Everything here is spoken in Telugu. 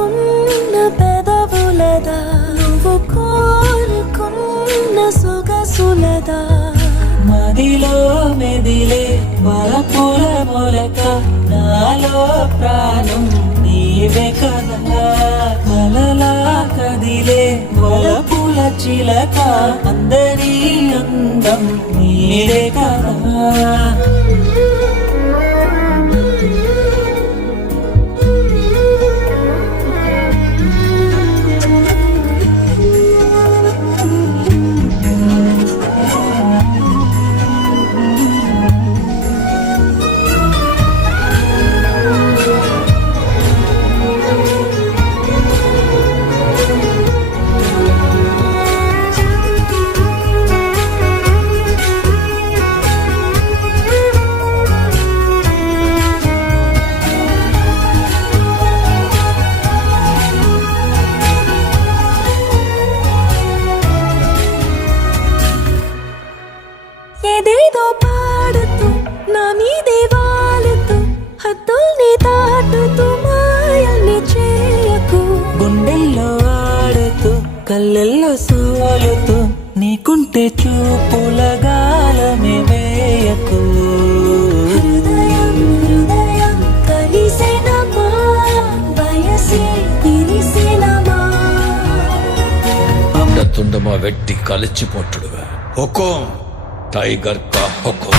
కోరుకున్న పెదవులదా, నువ్వు కోరుకున్న సొగసులదా, మదిలో మెదిలే వలపుల మొలక, నాలో ప్రాణం నీవే కదా. కలలా కదిలే వలపుల చిలక, అందరి అందం నీవే కదా. ఏదేదో పాడుతూ నా మీదే వాలుతూ, హద్దుల్ని దాటుతూ మాయల్ని చేయకు. గుండెల్లో ఆడుతూ కళ్ళల్లో సోలుతూ, నీకుంటే చూపుల గాలమే వేయకు. హృదయం హృదయం కలిసినమా, వయసే విరిసినమా. అండ తుండమ వెట్టి కలిచిపోట్టుడుగా హుకుం టైగర్ కా హుకుం.